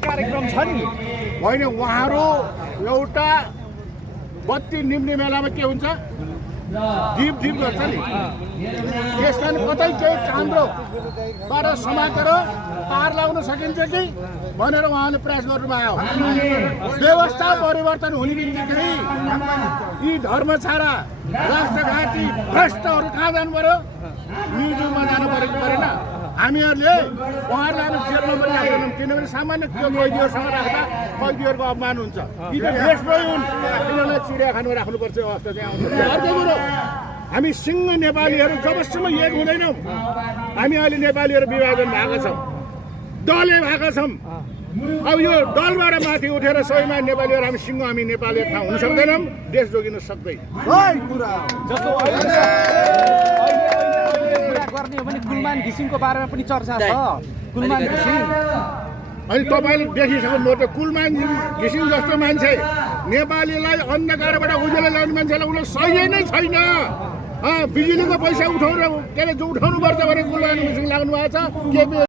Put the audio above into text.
कार्यक्रम छ नि होइन उहाँहरू एउटा बत्ती निम्ने बेलामा के हुन्छ डिप गर्छ नि त्यस कारण कतै केही कान्द्रोबाट समातेर पार लगाउन सकिन्छ कि भनेर उहाँले प्रयास गर्नुभयो व्यवस्था परिवर्तन हुने बित्तिकै यी धर्मछाडा राष्ट्रघाती भ्रष्टहरू कहाँ जानु पर्यो म्युजियममा जानु परेको परेन हामीहरूले उहाँहरूलाई हामी जेलमा पनि राख्दैनौँ किनभने सामान्य त्यो कैदीहरूसँग राख्दा कैदीहरूको अपमान हुन्छ यी त देशमै हुन् तिनीहरूलाई चिडियाखानामा राख्नुपर्छ अवस्था चाहिँ आउँछ अर्को कुरो हामी सिंह नेपालीहरू जबसम्म एक हुँदैनौँ हामी अहिले नेपालीहरू विभाजन भएका छौँ दलै भएका छौँ अब यो दलबाट माथि उठेर सयमा नेपालीहरू हामी सिंह हामी नेपाली ठाउँ हुन सक्दैनौँ देश जोगिन सक्दैन गर्ने हो भने गुलमान घिसिङको बारेमा पनि चर्चा छ गुलमान घिसिङ अनि तपाईँले देखिसक्नु त कुलमान घिसिङ जस्तो मान्छे नेपालीलाई अन्धकारबाट उज्यालो ल्याउने मान्छेलाई उसलाई सही नै छैन बिजुलीको पैसा उठाउनु के अरे जो उठाउनु पर्छ भने कुलमान घिसिङ लाग्नु भएको छ के